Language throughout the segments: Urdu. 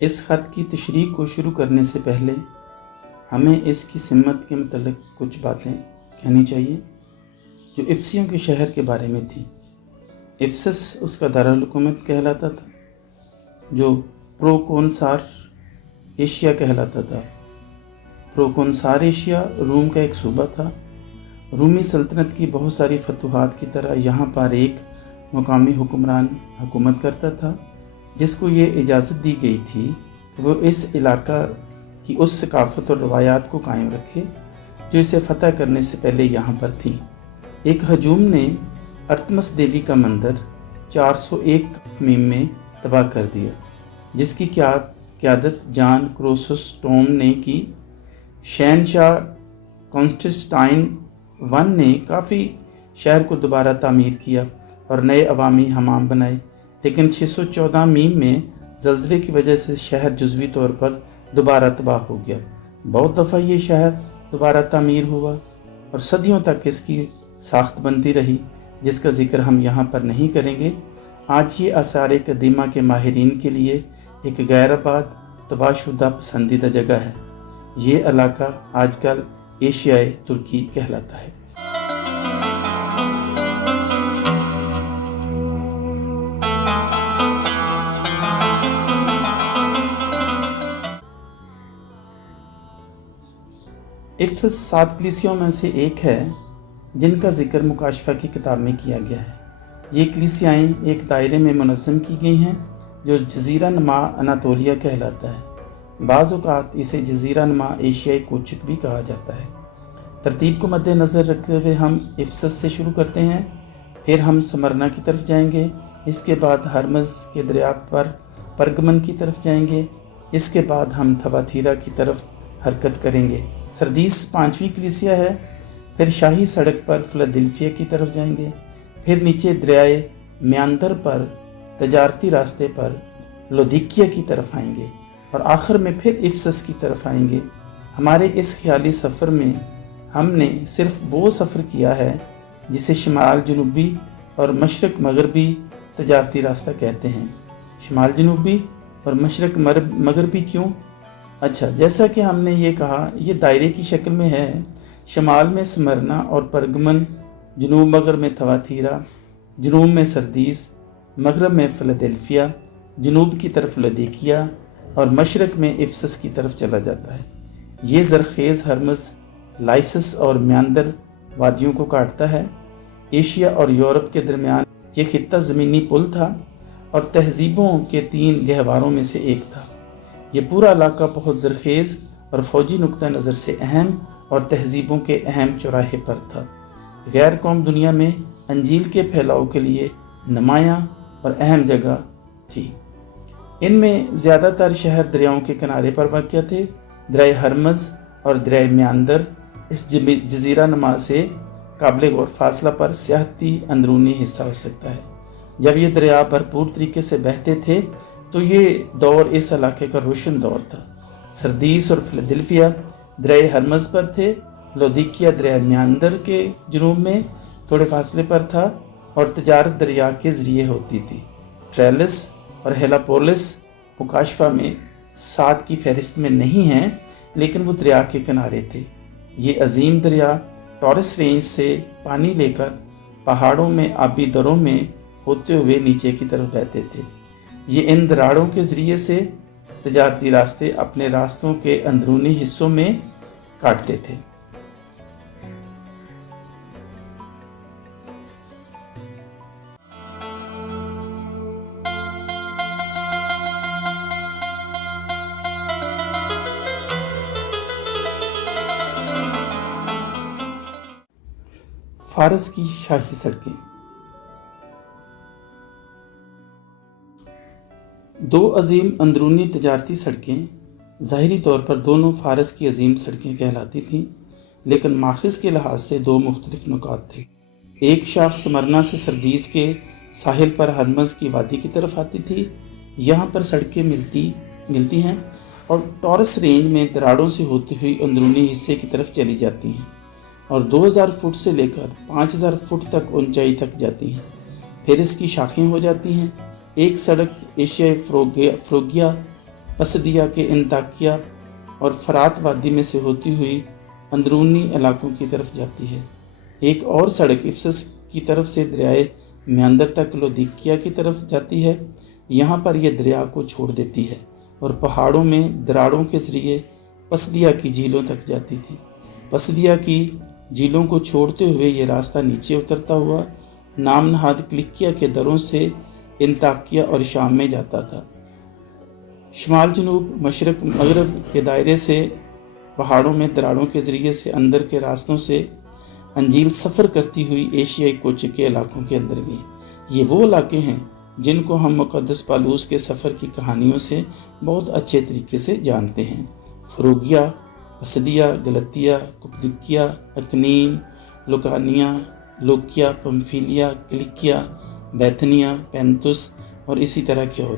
اس خط کی تشریح کو شروع کرنے سے پہلے ہمیں اس کی سمت کے متعلق کچھ باتیں کہنی چاہیے جو افسیوں کے شہر کے بارے میں تھی۔ افسس اس کا دارالحکومت کہلاتا تھا جو پروکونسار ایشیا کہلاتا تھا۔ پروکونسار ایشیا روم کا ایک صوبہ تھا۔ رومی سلطنت کی بہت ساری فتوحات کی طرح یہاں پر ایک مقامی حکمران حکومت کرتا تھا جس کو یہ اجازت دی گئی تھی کہ وہ اس علاقہ کی اس ثقافت اور روایات کو قائم رکھے جو اسے فتح کرنے سے پہلے یہاں پر تھی۔ ایک ہجوم نے ارتمس دیوی کا مندر 401 میں تباہ کر دیا جس کی قیادت جان کروسوسٹوم نے کی۔ شہنشاہ کانسٹنٹائن I نے کافی شہر کو دوبارہ تعمیر کیا اور نئے عوامی حمام بنائے، لیکن 614 میں زلزلے کی وجہ سے شہر جزوی طور پر دوبارہ تباہ ہو گیا۔ بہت دفعہ یہ شہر دوبارہ تعمیر ہوا اور صدیوں تک اس کی ساخت بنتی رہی جس کا ذکر ہم یہاں پر نہیں کریں گے۔ آج یہ آثار قدیمہ کے ماہرین کے لیے ایک غیر آباد تباہ شدہ پسندیدہ جگہ ہے۔ یہ علاقہ آج کل ایشیائے ترکی کہلاتا ہے۔ افسس 7 کلیسیوں میں سے ایک ہے جن کا ذکر مکاشفہ کی کتاب میں کیا گیا ہے۔ یہ کلیسیائیں ایک دائرے میں منظم کی گئی ہیں جو جزیرہ نما اناطولیہ کہلاتا ہے۔ بعض اوقات اسے جزیرہ نما ایشیائی کوچک بھی کہا جاتا ہے۔ ترتیب کو مد نظر رکھتے ہوئے ہم افسس سے شروع کرتے ہیں، پھر ہم سمرنا کی طرف جائیں گے، اس کے بعد ہرمز کے دریا پر پرگمن کی طرف جائیں گے، اس کے بعد ہم تھواتیرا کی طرف حرکت کریں گے۔ سردیس 5ویں کلیسیا ہے، پھر شاہی سڑک پر فلادلفیا کی طرف جائیں گے، پھر نیچے دریائے میاندر پر تجارتی راستے پر لودیکیا کی طرف آئیں گے اور آخر میں پھر افسس کی طرف آئیں گے۔ ہمارے اس خیالی سفر میں ہم نے صرف وہ سفر کیا ہے جسے شمال جنوبی اور مشرق مغربی تجارتی راستہ کہتے ہیں۔ شمال جنوبی اور مشرق مغربی کیوں؟ اچھا، جیسا کہ ہم نے یہ کہا، یہ دائرے کی شکل میں ہے۔ شمال میں سمرنا اور پرگمن، جنوب مغرب میں تھواتیرا، جنوب میں سردیس، مغرب میں فلادلفیا، جنوب کی طرف لودیکیا اور مشرق میں افسس کی طرف چلا جاتا ہے۔ یہ زرخیز ہرمز، لائسس اور میاندر وادیوں کو کاٹتا ہے۔ ایشیا اور یورپ کے درمیان یہ خطہ زمینی پل تھا اور تہذیبوں کے 3 گہواروں میں سے ایک تھا۔ یہ پورا علاقہ بہت زرخیز اور فوجی نقطہ نظر سے اہم اور تہذیبوں کے اہم چوراہے پر تھا۔ غیر قوم دنیا میں انجیل کے پھیلاؤ کے لیے نمایاں اور اہم جگہ تھی۔ ان میں زیادہ تر شہر دریاؤں کے کنارے پر واقع تھے۔ دریائے ہرمز اور دریائے میاندر اس جزیرہ نما سے قابل غور فاصلہ پر سیاحتی اندرونی حصہ ہو سکتا ہے۔ جب یہ دریا بھرپور طریقے سے بہتے تھے تو یہ دور اس علاقے کا روشن دور تھا۔ سردیس اور فلادلفیا دریائے ہرمز پر تھے۔ لودیکیا دریائے میاندر کے جنوب میں تھوڑے فاصلے پر تھا اور تجارت دریا کے ذریعے ہوتی تھی۔ ٹریلس اور ہیلاپولس مکاشفہ میں 7 کی فہرست میں نہیں ہیں، لیکن وہ دریا کے کنارے تھے۔ یہ عظیم دریا ٹورس رینج سے پانی لے کر پہاڑوں میں آبی دروں میں ہوتے ہوئے نیچے کی طرف بہتے تھے۔ یہ ان دراڑوں کے ذریعے سے تجارتی راستے اپنے راستوں کے اندرونی حصوں میں کاٹتے تھے۔ فارس کی شاہی سڑکیں۔ 2 عظیم اندرونی تجارتی سڑکیں ظاہری طور پر دونوں فارس کی عظیم سڑکیں کہلاتی تھیں، لیکن ماخذ کے لحاظ سے 2 مختلف نکات تھے۔ ایک شاخ سمرنا سے سردیس کے ساحل پر ہرمز کی وادی کی طرف آتی تھی، یہاں پر سڑکیں ملتی ہیں اور ٹورس رینج میں دراڑوں سے ہوتی ہوئی اندرونی حصے کی طرف چلی جاتی ہیں اور 2000 فٹ سے لے کر 5000 فٹ تک اونچائی تک جاتی ہیں۔ پھر اس کی شاخیں ہو جاتی ہیں۔ ایک سڑک ایشیا فروگیا پسدیا کے انطاکیہ اور فرات وادی میں سے ہوتی ہوئی اندرونی علاقوں کی طرف جاتی ہے۔ ایک اور سڑک افسس کی طرف سے دریائے میاندر تک لودیکیا کی طرف جاتی ہے۔ یہاں پر یہ دریا کو چھوڑ دیتی ہے اور پہاڑوں میں دراڑوں کے ذریعے پسدیا کی جھیلوں تک جاتی تھی۔ پسدیا کی جھیلوں کو چھوڑتے ہوئے یہ راستہ نیچے اترتا ہوا نام نہاد کلیکیا کے دروں سے انطاکیہ اور شام میں جاتا تھا۔ شمال جنوب مشرق مغرب کے دائرے سے پہاڑوں میں دراڑوں کے ذریعے سے اندر کے راستوں سے انجیل سفر کرتی ہوئی ایشیائی کوچے کے علاقوں کے اندر گئی۔ یہ وہ علاقے ہیں جن کو ہم مقدس پالوس کے سفر کی کہانیوں سے بہت اچھے طریقے سے جانتے ہیں۔ فروگیا، پسدیا، گلتیا، کپدکیا، اکنیم، لوکانیا، لوکیا، پمفیلیا، کلیکیا، بیتھنیا، پینتس اور اسی طرح کے اور۔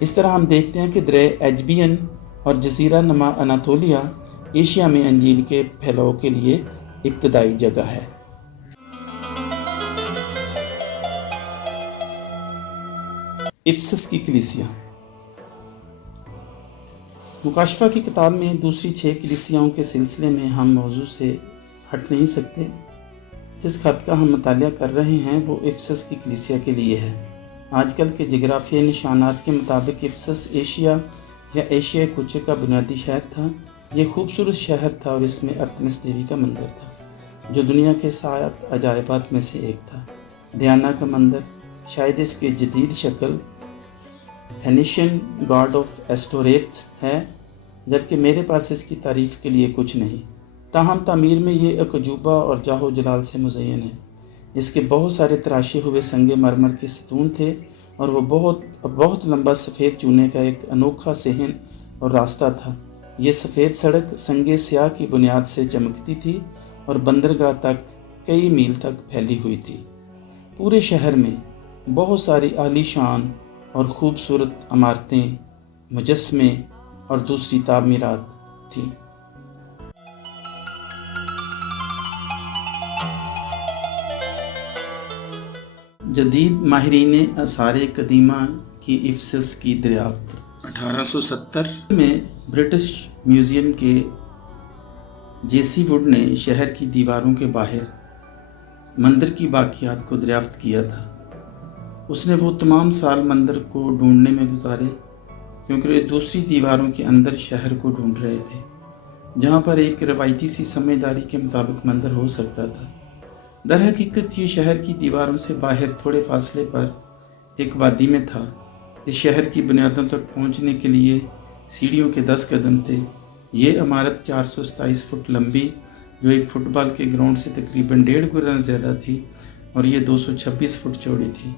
اس طرح ہم دیکھتے ہیں کہ دریا ایجبین اور جزیرہ نما اناتولیا ایشیا میں انجیل کے پھیلاؤ کے لیے ابتدائی جگہ ہے۔ افسس کی کلیسیا۔ مکاشفہ کی کتاب میں دوسری 6 کلیسیاؤں کے سلسلے میں ہم موضوع سے ہٹ نہیں سکتے۔ جس خط کا ہم مطالعہ کر رہے ہیں وہ افسس کی کلیسیا کے لیے ہے۔ آج کل کے جغرافیائی نشانات کے مطابق افسس ایشیا یا ایشیائی کوچے کا بنیادی شہر تھا۔ یہ خوبصورت شہر تھا اور اس میں ارتمس دیوی کا مندر تھا جو دنیا کے 7 عجائبات میں سے ایک تھا۔ ڈیانا کا مندر شاید اس کی جدید شکل فینیشین گاڈ آف ایسٹوریت ہے، جبکہ میرے پاس اس کی تعریف کے لیے کچھ نہیں۔ تاہم تعمیر میں یہ ایک عجوبہ اور جاہ و جلال سے مزین ہے۔ اس کے بہت سارے تراشے ہوئے سنگ مرمر کے ستون تھے اور وہ بہت لمبا سفید چونے کا ایک انوکھا صحن اور راستہ تھا۔ یہ سفید سڑک سنگ سیاہ کی بنیاد سے چمکتی تھی اور بندرگاہ تک کئی میل تک پھیلی ہوئی تھی۔ پورے شہر میں بہت ساری عالی شان اور خوبصورت عمارتیں، مجسمے اور دوسری تعمیرات تھیں۔ جدید ماہرین آثار قدیمہ کی افسس کی دریافت۔ 1870 میں برٹش میوزیم کے جیسی ووڈ نے شہر کی دیواروں کے باہر مندر کی باقیات کو دریافت کیا تھا۔ اس نے وہ تمام سال مندر کو ڈھونڈنے میں گزارے کیونکہ دوسری دیواروں کے اندر شہر کو ڈھونڈ رہے تھے جہاں پر ایک روایتی سی سمجھداری کے مطابق مندر ہو سکتا تھا۔ در حقیقت یہ شہر کی دیواروں سے باہر تھوڑے فاصلے پر ایک وادی میں تھا۔ اس شہر کی بنیادوں تک پہنچنے کے لیے سیڑھیوں کے 10 قدم تھے۔ یہ عمارت 427 فٹ لمبی جو ایک فٹ بال کے گراؤنڈ سے تقریباً 1.5 گنا زیادہ تھی اور یہ 226 فٹ چوڑی تھی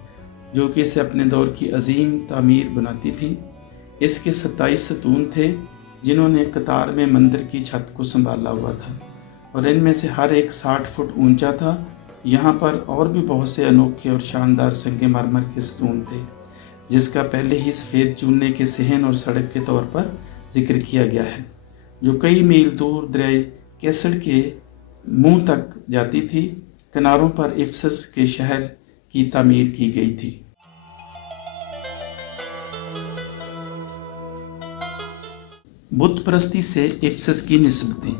جو کہ اسے اپنے دور کی عظیم تعمیر بناتی تھی۔ اس کے 27 ستون تھے جنہوں نے قطار میں مندر کی چھت کو سنبھالا ہوا تھا اور ان میں سے ہر ایک 60 فٹ اونچا تھا۔ یہاں پر اور بھی بہت سے انوکھے اور شاندار سنگ مرمر کے ستون تھے جس کا پہلے ہی سفید چونے کے صحن اور سڑک کے طور پر ذکر کیا گیا ہے جو کئی میل دور دریائے کیسڑ کے منہ تک جاتی تھی۔ کناروں پر افسس کے شہر کی تعمیر کی گئی تھی۔ بت پرستی سے افسس کی نسبتیں۔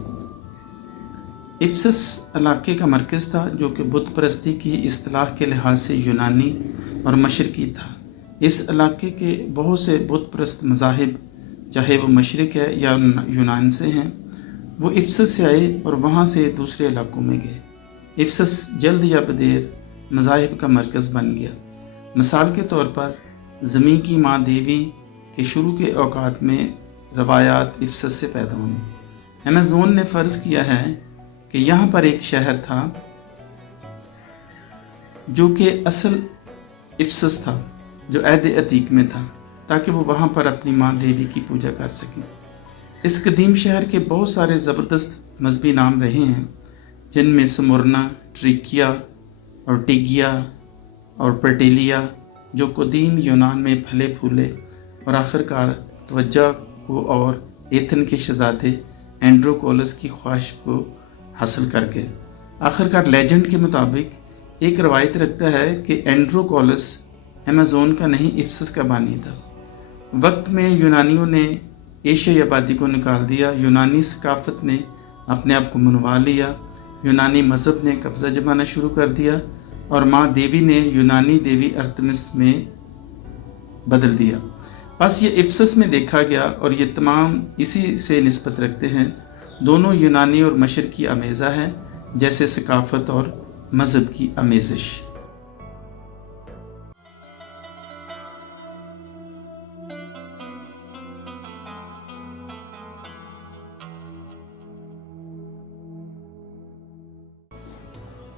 افسس علاقے کا مرکز تھا جو کہ بت پرستی کی اصطلاح کے لحاظ سے یونانی اور مشرقی تھا۔ اس علاقے کے بہت سے بت پرست مذاہب چاہے وہ مشرق ہے یا یونان سے ہیں وہ افسس سے آئے اور وہاں سے دوسرے علاقوں میں گئے۔ افسس جلد یا بدیر مذاہب کا مرکز بن گیا۔ مثال کے طور پر زمین کی ماں دیوی کے شروع کے اوقات میں روایات افسس سے پیدا ہوئیں۔ ایمیزون نے فرض کیا ہے کہ یہاں پر ایک شہر تھا جو کہ اصل افسس تھا جو عہد عتیق میں تھا تاکہ وہ وہاں پر اپنی ماں دیوی کی پوجا کر سکیں۔ اس قدیم شہر کے بہت سارے زبردست مذہبی نام رہے ہیں جن میں سمرنا، ٹریکیا اور ٹیگیا اور پرٹیلیا جو قدیم یونان میں پھلے پھولے اور آخر کار توجہ کو اور ایتھن کے شہزادے اینڈروکولس کی خواہش کو حاصل کر گئے۔ آخر کار لیجنڈ کے مطابق ایک روایت رکھتا ہے کہ اینڈروکولس ایمیزون کا نہیں افسس کا بانی تھا۔ وقت میں یونانیوں نے ایشیائی آبادی کو نکال دیا، یونانی ثقافت نے اپنے آپ کو منوا لیا، یونانی مذہب نے قبضہ جمانا شروع کر دیا اور ماں دیوی نے یونانی دیوی ارتمس میں بدل دیا۔ بس یہ افسس میں دیکھا گیا اور یہ تمام اسی سے نسبت رکھتے ہیں۔ دونوں یونانی اور مشرقی آمیزہ ہیں، جیسے ثقافت اور مذہب کی آمیزش۔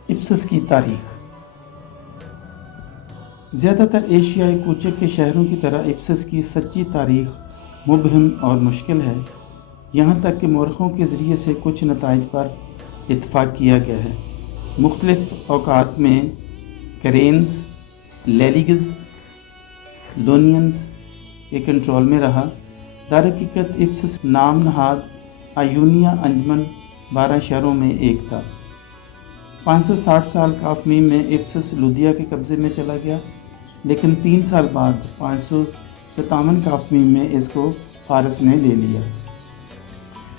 افسس کی تاریخ۔ زیادہ تر ایشیائی کوچک کے شہروں کی طرح افسس کی سچی تاریخ مبہم اور مشکل ہے، یہاں تک کہ مورخوں کے ذریعے سے کچھ نتائج پر اتفاق کیا گیا ہے۔ مختلف اوقات میں کرینز، لیلیگز، لونینز کے کنٹرول میں رہا۔ در حقیقت افسس نام نہاد آئیونیا انجمن 12 شہروں میں ایک تھا۔ 560 سال کافمیم میں افسس لودیا کے قبضے میں چلا گیا، لیکن 3 سال بعد 557 کافمیم میں اس کو فارس نے لے لیا۔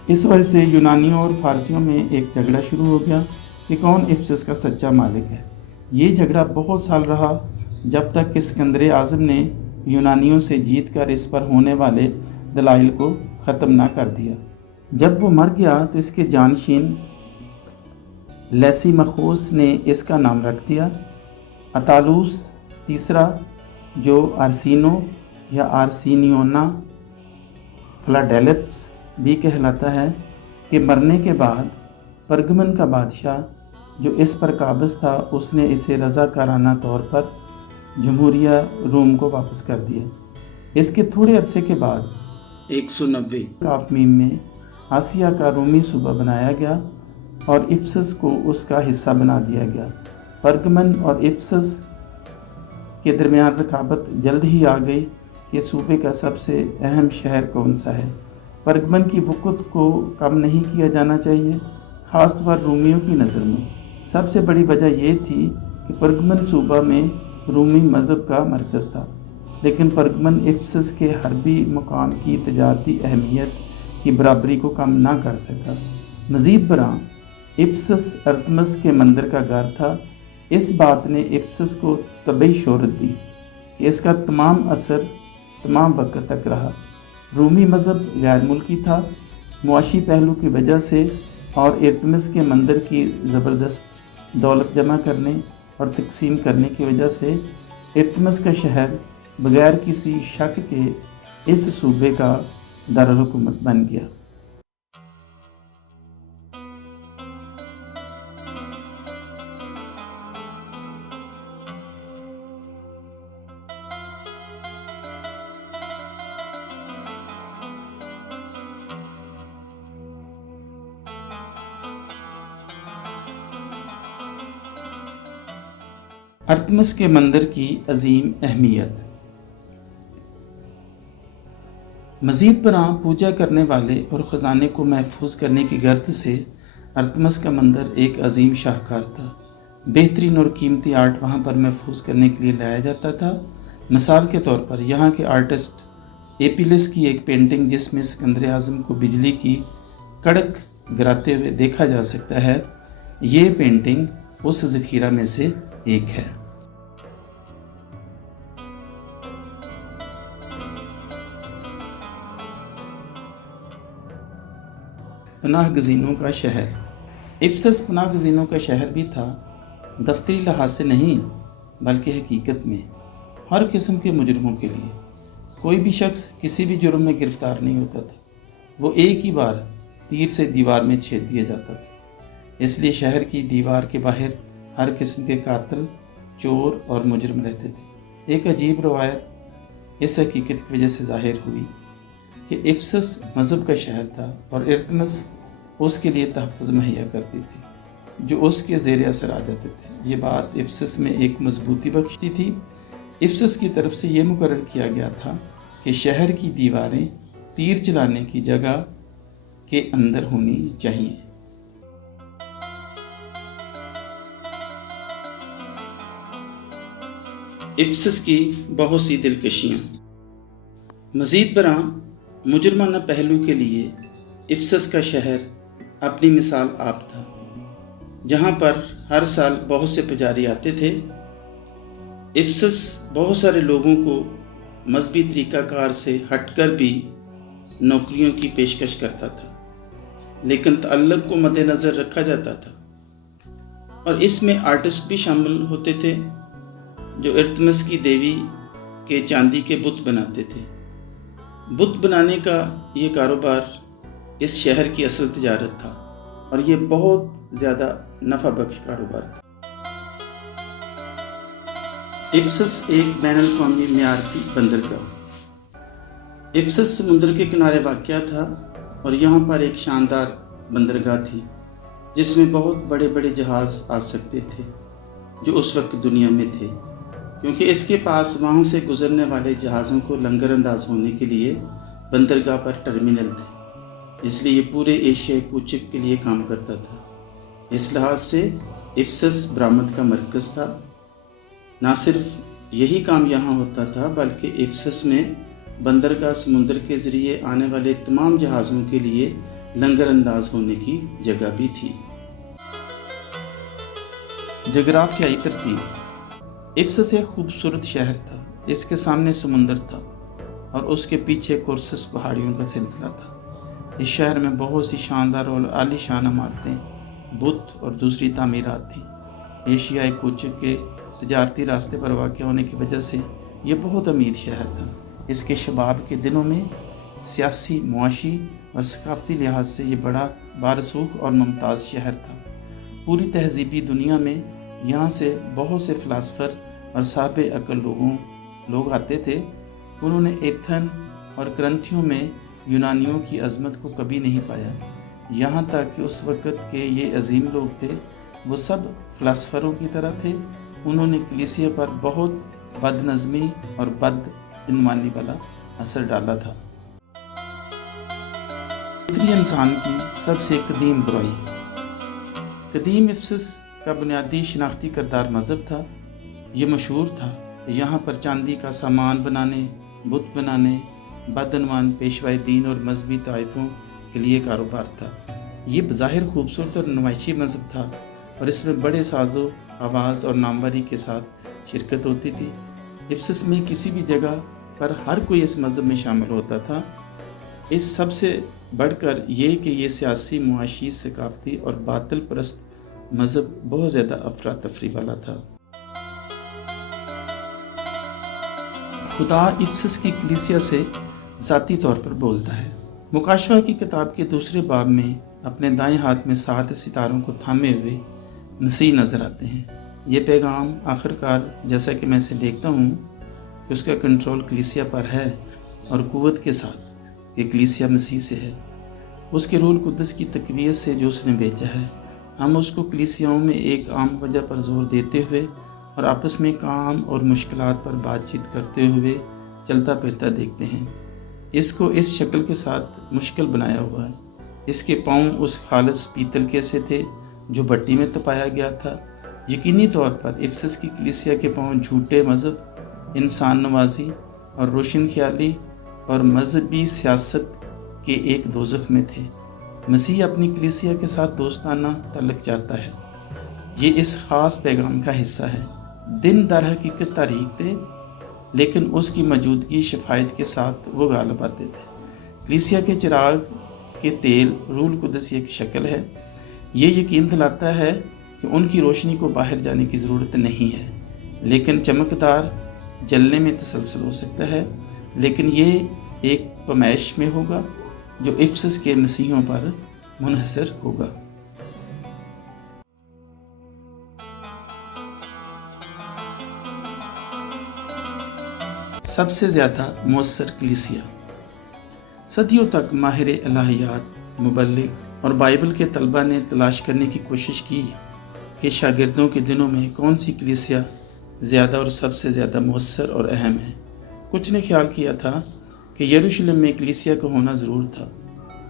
اس وجہ سے یونانیوں اور فارسیوں میں ایک جھگڑا شروع ہو گیا کہ کون افسس کا سچا مالک ہے۔ یہ جھگڑا بہت سال رہا، جب تک کہ اسکندر اعظم نے یونانیوں سے جیت کر اس پر ہونے والے دلائل کو ختم نہ کر دیا۔ جب وہ مر گیا تو اس کے جانشین لیسیمخوس نے اس کا نام رکھ دیا۔ اطالوس تیسرا، جو آرسینو یا آرسینیونا فلاڈیلفس بھی کہلاتا ہے، کہ مرنے کے بعد پرگمن کا بادشاہ جو اس پر قابض تھا، اس نے اسے رضاکارانہ طور پر جمہوریہ روم کو واپس کر دیا۔ اس کے تھوڑے عرصے کے بعد 190 کافمیم میں آسیا کا رومی صوبہ بنایا گیا اور افسس کو اس کا حصہ بنا دیا گیا۔ پرگمن اور افسس کے درمیان رقابت جلد ہی آ گئی کہ صوبے کا سب سے اہم شہر کون سا ہے۔ پرگمن کی وقت کو کم نہیں کیا جانا چاہیے، خاص طور پر رومیوں کی نظر میں۔ سب سے بڑی وجہ یہ تھی کہ پرگمن صوبہ میں رومی مذہب کا مرکز تھا، لیکن پرگمن افسس کے حربی مقام کی تجارتی اہمیت کی برابری کو کم نہ کر سکا۔ مزید برآں افسس ارتمس کے مندر کا گھر تھا۔ اس بات نے افسس کو طبعی شہرت دی کہ اس کا تمام اثر تمام وقت تک رہا۔ رومی مذہب غیر ملکی تھا۔ معاشی پہلو کی وجہ سے اور ارتمس کے مندر کی زبردست دولت جمع کرنے اور تقسیم کرنے کی وجہ سے ارتمس کا شہر بغیر کسی شک کے اس صوبے کا دارالحکومت بن گیا۔ ارتمس کے مندر کی عظیم اہمیت۔ مزید برآں پوجا کرنے والے اور خزانے کو محفوظ کرنے کی غرض سے ارتمس کا مندر ایک عظیم شاہکار تھا۔ بہترین اور قیمتی آرٹ وہاں پر محفوظ کرنے کے لیے لایا جاتا تھا۔ مثال کے طور پر یہاں کے آرٹسٹ ایپیلس کی ایک پینٹنگ جس میں اسکندر اعظم کو بجلی کی کڑک گراتے ہوئے دیکھا جا سکتا ہے، یہ پینٹنگ اس ذخیرہ میں سے ایک ہے۔ پناہ گزینوں کا شہر۔ افسس پناہ گزینوں کا شہر بھی تھا، دفتری لحاظ سے نہیں بلکہ حقیقت میں ہر قسم کے مجرموں کے لیے۔ کوئی بھی شخص کسی بھی جرم میں گرفتار نہیں ہوتا تھا، وہ ایک ہی بار تیر سے دیوار میں چھید دیا جاتا تھا۔ اس لیے شہر کی دیوار کے باہر ہر قسم کے قاتل، چور اور مجرم رہتے تھے۔ ایک عجیب روایت اس حقیقت کی وجہ سے ظاہر ہوئی کہ افسس مذہب کا شہر تھا اور ارتمس اس کے لیے تحفظ مہیا کرتی تھی جو اس کے زیر اثر آ جاتے تھے۔ یہ بات افسس میں ایک مضبوطی بخشتی تھی۔ افسس کی طرف سے یہ مقرر کیا گیا تھا کہ شہر کی دیواریں تیر چلانے کی جگہ کے اندر ہونی چاہیے۔ افسس کی بہت سی دلکشیاں۔ مزید برآں مجرمانہ پہلو کے لیے افسس کا شہر اپنی مثال آپ تھا، جہاں پر ہر سال بہت سے پجاری آتے تھے۔ افسس بہت سارے لوگوں کو مذہبی طریقہ کار سے ہٹ کر بھی نوکریوں کی پیشکش کرتا تھا، لیکن تعلق کو مد نظر رکھا جاتا تھا، اور اس میں آرٹسٹ بھی شامل ہوتے تھے جو ارتمس کی دیوی کے چاندی کے بت بناتے تھے۔ بت بنانے کا یہ کاروبار اس شہر کی اصل تجارت تھا، اور یہ بہت زیادہ نفع بخش کاروبار تھا۔ افسس ایک بین الاقوامی معیار کی بندرگاہ۔ افسس سمندر کے کنارے واقع تھا، اور یہاں پر ایک شاندار بندرگاہ تھی جس میں بہت بڑے بڑے جہاز آ سکتے تھے جو اس وقت دنیا میں تھے، کیونکہ اس کے پاس وہاں سے گزرنے والے جہازوں کو لنگر انداز ہونے کے لیے بندرگاہ پر ٹرمینل تھے، اس لیے یہ پورے ایشیا کوچک کے لیے کام کرتا تھا۔ اس لحاظ سے افسس برآمد کا مرکز تھا۔ نہ صرف یہی کام یہاں ہوتا تھا، بلکہ افسس میں بندرگاہ سمندر کے ذریعے آنے والے تمام جہازوں کے لیے لنگر انداز ہونے کی جگہ بھی تھی۔ جغرافیائی ترتیب۔ افسس ایک خوبصورت شہر تھا، اس کے سامنے سمندر تھا اور اس کے پیچھے کورسس پہاڑیوں کا سلسلہ تھا۔ اس شہر میں بہت سی شاندار اور عالی شان عمارتیں، بت اور دوسری تعمیرات تھیں۔ ایشیائی کوچک کے تجارتی راستے پر واقع ہونے کی وجہ سے یہ بہت امیر شہر تھا۔ اس کے شباب کے دنوں میں سیاسی، معاشی اور ثقافتی لحاظ سے یہ بڑا بارسوخ اور ممتاز شہر تھا۔ پوری تہذیبی دنیا میں یہاں سے بہت سے فلاسفر اور صاحب عقل لوگ آتے تھے۔ انہوں نے ایتھن اور کرنتھیوں میں یونانیوں کی عظمت کو کبھی نہیں پایا، یہاں تک کہ اس وقت کے یہ عظیم لوگ تھے، وہ سب فلاسفروں کی طرح تھے۔ انہوں نے کلیسیا پر بہت بد نظمی اور بد عنوانی والا اثر ڈالا تھا۔ فطری انسان کی سب سے قدیم برائی۔ قدیم افسس کا بنیادی شناختی کردار مذہب تھا۔ یہ مشہور تھا کہ یہاں پر چاندی کا سامان بنانے، بت بنانے، بدعنوان پیشوائی دین اور مذہبی طائفوں کے لیے کاروبار تھا۔ یہ بظاہر خوبصورت اور نمائشی مذہب تھا، اور اس میں بڑے ساز و آواز اور ناموری کے ساتھ شرکت ہوتی تھی۔ افسس میں کسی بھی جگہ پر ہر کوئی اس مذہب میں شامل ہوتا تھا۔ اس سب سے بڑھ کر یہ کہ یہ سیاسی، معاشی، ثقافتی اور باطل پرست مذہب بہت زیادہ افراتفری والا تھا۔ خدا افسس کی کلیسیا سے ذاتی طور پر بولتا ہے۔ مکاشفہ کی کتاب کے دوسرے باب میں اپنے دائیں ہاتھ میں 7 ستاروں کو تھامے ہوئے مسیح نظر آتے ہیں۔ یہ پیغام آخرکار، جیسا کہ میں اسے دیکھتا ہوں کہ اس کا کنٹرول کلیسیا پر ہے، اور قوت کے ساتھ کہ کلیسیا مسیح سے ہے، اس کے روح القدس کی تقویت سے جو اس نے بھیجا ہے۔ ہم اس کو کلیسیاؤں میں ایک عام وجہ پر زور دیتے ہوئے اور آپس میں کام اور مشکلات پر بات چیت کرتے ہوئے چلتا پھرتا دیکھتے ہیں۔ اس کو اس شکل کے ساتھ مشکل بنایا ہوا ہے۔ اس کے پاؤں اس خالص پیتل کے سے تھے جو بھٹی میں تپایا گیا تھا۔ یقینی طور پر افسس کی کلیسیا کے پاؤں جھوٹے مذہب، انسان نوازی اور روشن خیالی اور مذہبی سیاست کے ایک دوزخ میں تھے۔ مسیح اپنی کلیسیا کے ساتھ دوستانہ تعلق چاہتا ہے۔ یہ اس خاص پیغام کا حصہ ہے۔ دن در حقیقت تاریک تھے، لیکن اس کی موجودگی شفایت کے ساتھ وہ غالب آتے تھے۔ کلیسیا کے چراغ کے تیل روح القدس ایک شکل ہے۔ یہ یقین دلاتا ہے کہ ان کی روشنی کو باہر جانے کی ضرورت نہیں ہے، لیکن چمکدار جلنے میں تسلسل ہو سکتا ہے، لیکن یہ ایک پیمائش میں ہوگا جو افسس کے مسیحیوں پر منحصر ہوگا۔ سب سے زیادہ مؤثر کلیسیا۔ صدیوں تک ماہر الہیات، مبلغ اور بائبل کے طلبہ نے تلاش کرنے کی کوشش کی کہ شاگردوں کے دنوں میں کون سی کلیسیا زیادہ اور سب سے زیادہ مؤثر اور اہم ہے۔ کچھ نے خیال کیا تھا کہ یروشلم میں کلیسیا کا ہونا ضرور تھا،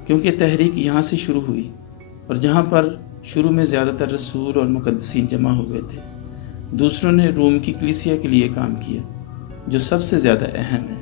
کیونکہ تحریک یہاں سے شروع ہوئی اور جہاں پر شروع میں زیادہ تر رسول اور مقدسین جمع ہوئے تھے۔ دوسروں نے روم کی کلیسیا کے لیے کام کیا جو سب سے زیادہ اہم ہے۔